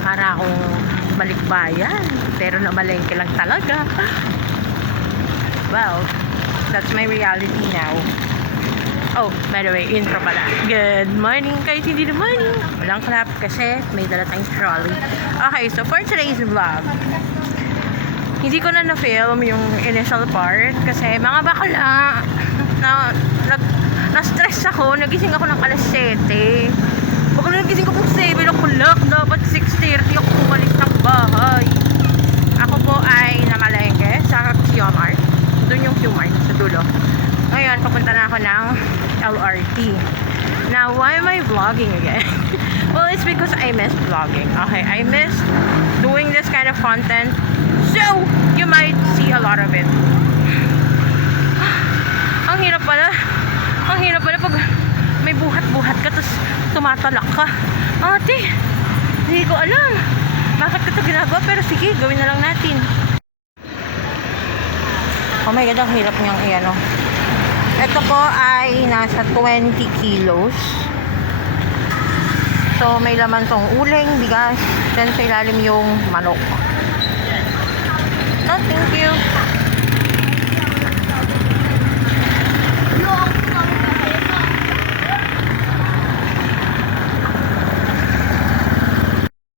para akong balikbayan. Pero namalengke lang talaga. Well, that's my reality now. Oh, by the way, intro pala. Good morning guys, hindi na morning. Walang clap kasi may dala tayong trolley. Okay, so for today's vlog, hindi ko na na-film yung initial part kasi mga bakla na-stress ako. Nagising ako ng alas 7. Pag nagising ko kung 7 o'clock, dapat 6:30 ako umalis ng bahay. Ako po ay namalengke sa QMart. Doon yung QMart sa dulo. Ngayon, papunta na ako ng LRT. Now, why am I vlogging again? Well, it's because I missed vlogging. Okay, I missed doing this kind of content. So, you might see a lot of it. Ang hirap pala. Ang hirap pala pag may buhat-buhat ka tapos tumatalak ka. Ate, hindi ko alam bakit ko ito ginagawa, pero sige, gawin na lang natin. Oh my God, ang hirap niyang iano. Ito po ay nasa 20 kilos. So, may laman tong uling, bigas, then sa ilalim yung manok. Oh, thank you.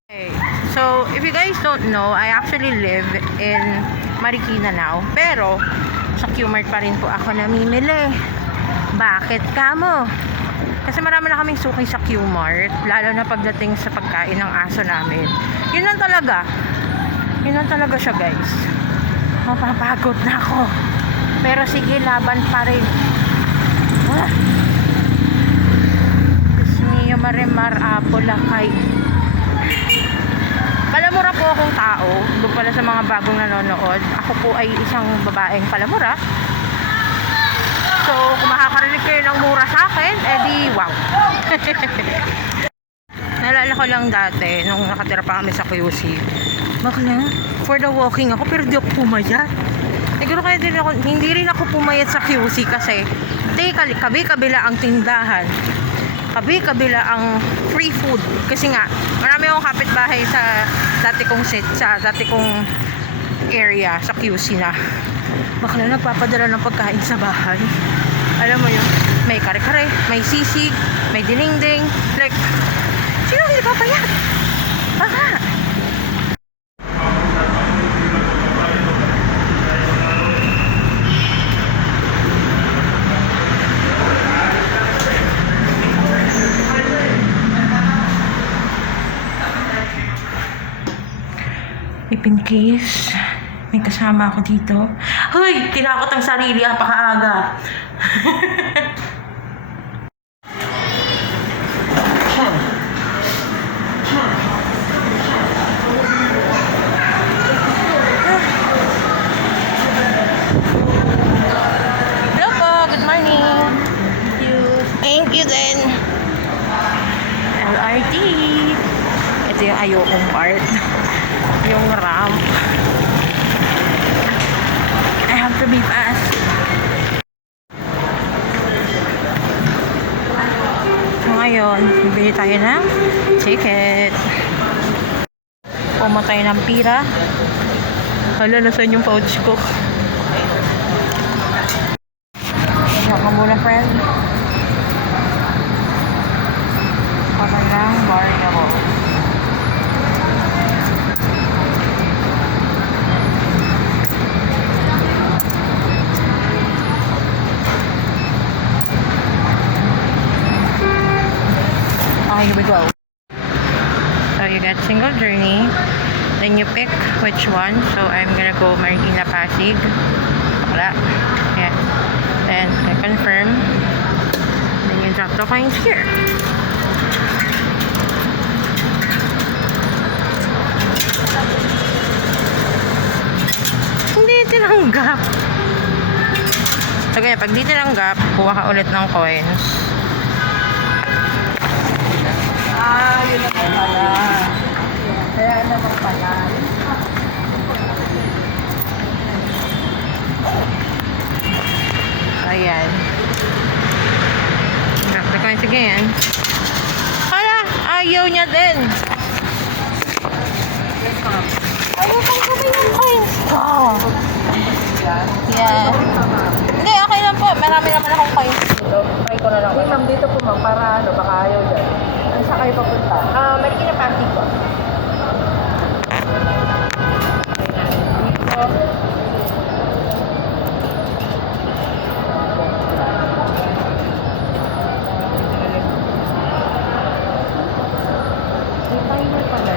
Okay, so if you guys don't know, I actually live in Marikina now. Pero, sa QMart pa rin po ako namimili. Bakit kamo? Kasi marami na kaming suki sa QMart, lalo na pagdating sa pagkain ng aso namin. Yun lang talaga. Yun lang talaga siya, guys. Mapapagod na ako. Pero sige, laban pa rin. Diyos mio, marimar, apolakay. Palamura po akong tao. Doon pala sa mga bagong nanonood. Ako po ay isang babaeng palamura. So, kung makakarinig kayo ng mura sa akin, edi wow. Naalala ko lang dati, nung nakatira pa kami sa QC. Bakla, for the walking ako, pero di ako pumayat. Siguro kaya hindi rin ako pumayat sa QC kasi kabi-kabila ang tindahan. Kabi-kabila ang free food. Kasi nga, marami akong kapitbahay sa dati kong area, sa QC na. Bakla, nagpapadala ng pagkain sa bahay. Alam mo yun, may kare-kare, may sisig, may dinengdeng. Like, sino hindi papayat? Baka. If in case may kasama ako dito. Hoy! Tinakot ang sarili, apakaaga. Hello po, good morning. Thank you then. LRT. Ito yung ayokong part. Yung ramp. I have to be fast. So ngayon, bibili tayo ng ticket. Pumatay ng pira. Hala, nasan yung pouch ko? Saka muna, friend. Saka ng variable. Here we go. So you get single journey, then you pick which one. So I'm gonna go Marikina Pasig. Wala. Yeah. Then I confirm. Then you drop the coins here. Hindi tinanggap. So kaya pag di tinanggap, kuha ka ulit ng coins. Yun naman pala. Kaya naman pala. Ayan. Drop the coins again. Hala, ayaw niya din. yan? Yes. Hindi, okay lang po. Marami naman akong kayo dito. Try ko na lang. Hindi ma'am, dito po ma'am, para ano, baka ayaw dyan. Ano saan kayo papunta? Maliki na panty ko. May timer pala.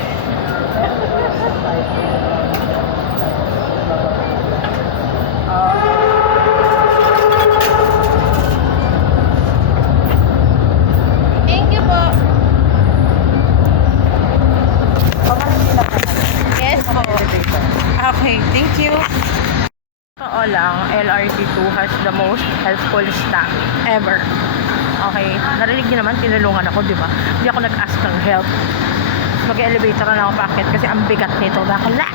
Thank you po. Yes po. Okay, thank you. Totoo lang, LRT2 has the most helpful staff ever. Okay, narinig niyo naman, tinulungan ako, di ba? Hindi ako nag-ask ng help. Mag-elevator na ako packet kasi ang bigat nito. Bakala!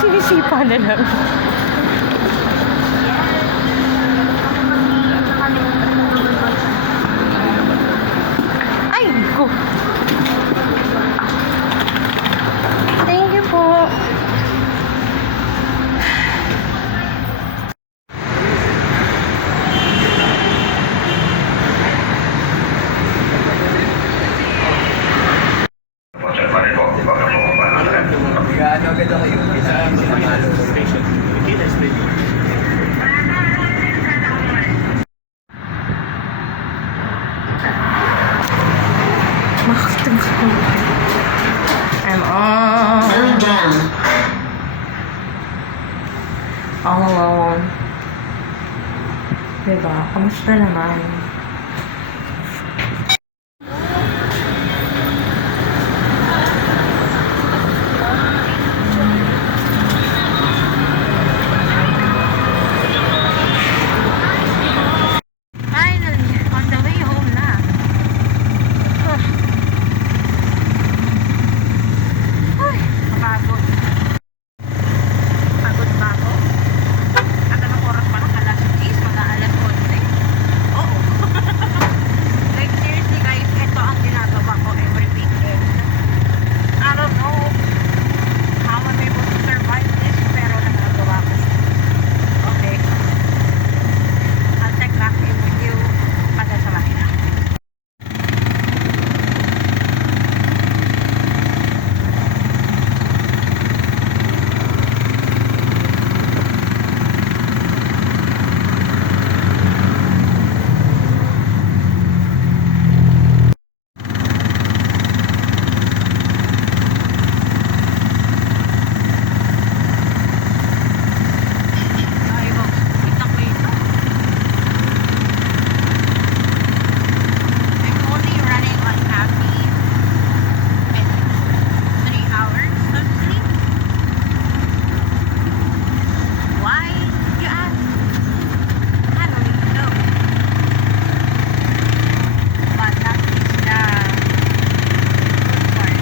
Sinisipa na lang. Ay, ko. Thank you po. Gaano agad ako yung isa sa Malo station. Kita station. I'm all down. All alone. Diba? Kamusta naman? Finally, on the way home na. Huh. Ay, napagod. Pagod ba ako? At anong oras pa lang? Alas 10, mag-aalas 11. Oo. Like seriously guys, ito ang ginagawa ko every weekend. I don't know how I'm able to survive this, pero nagagawa ko. Okay. I'll check back in with you pagka sa mahina. Ay, wow. Kitang ko ito. I'm only running on caffeine and 3 hours of sleep. Why, you ask? I don't even know. But that is the good part.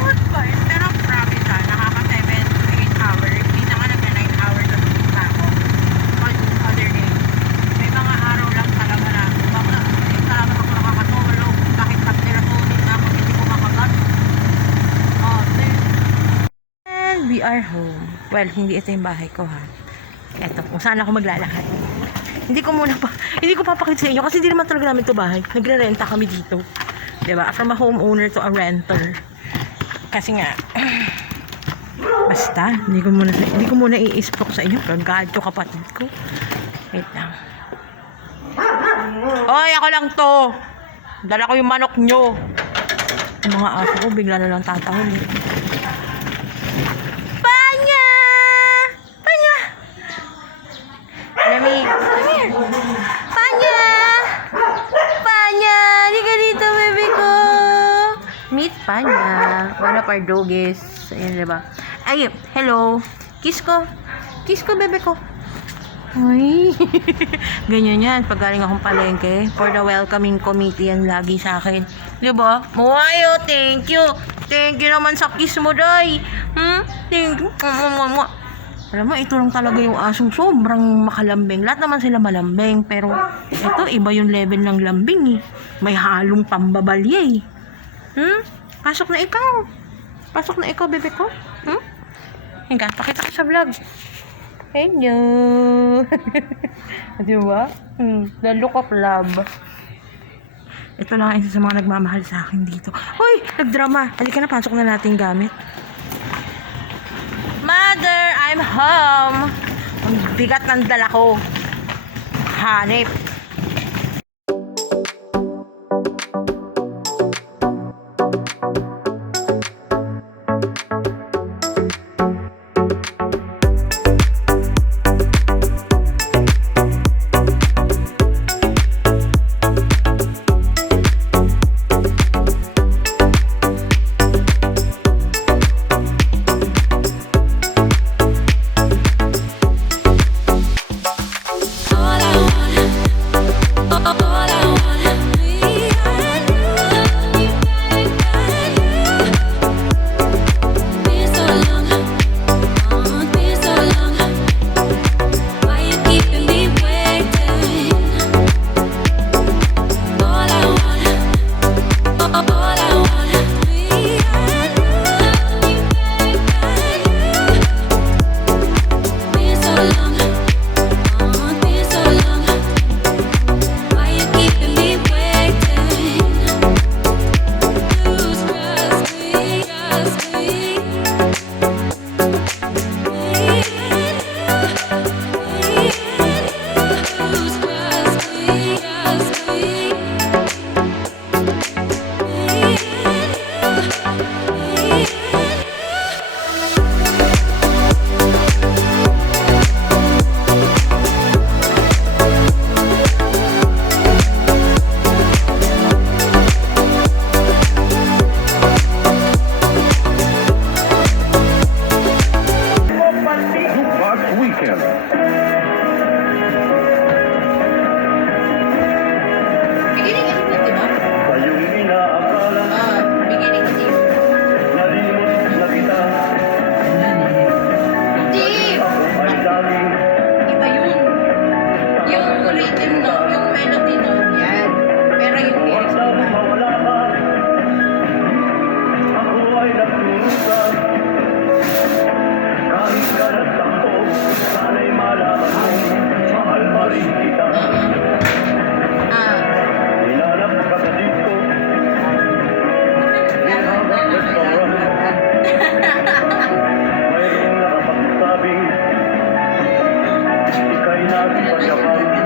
Good part. Pero promise nakaka 7 to 8 hours. Minsan nga nagka 9 hours of sleep na ako on other days. May mga araw lang talaga na baka hindi talaga ako nakakatulog kahit pag teleponin na ako hindi ko makagat. Oh, and we are home. Well, hindi ito yung bahay ko ha. Eto, kung saan ako maglalakad. Hindi ko papakita sa inyo kasi hindi naman talaga namin ito bahay. Nagre-renta kami dito. 'Di ba? From a homeowner to a renter. Kasi nga, basta, hindi ko muna i-spoke sa inyo. Gagad yung kapatid ko. Wait lang. Oy, ako lang to. Dala ko yung manok nyo. Yung mga aso ko, bigla na lang tatahol. Panya! Panya! Nami, come here. Panya! Panya! Hindi ka dito, baby ko. Meet Panya. One of our doggies. Ayan, diba? Ay, hello. Kiss ko. Kiss ko, bebe ko. Ay. Ganyan yan. Pag galing akong palengke, for the welcoming committee yan lagi sa akin. Diba? Muwayo, thank you. Thank you naman sa kiss mo, day. Thank you. Alam mo, ito lang talaga yung asong sobrang makalambing. Lahat naman sila malambing. Pero, ito, iba yung level ng lambing eh. May halong pambabalye eh. Pasok na ikaw. Pasok na ikaw, bebe ko. Hmm? Hinga, pakita ko sa vlog. Hello. Di ba? The look of love. Ito lang ang isa sa mga nagmamahal sa akin dito. Hoy! Nagdrama. Halika na, pasok na natin gamit. Mother, I'm home. Ang bigat ng dala ko. Hanip. Beginning is good, di ba? Beginning is good. Hindi. Iba yun. Yung rhythm no, yung melody no, yan. Pero yung lyrics iba. Ika'y nagpagabang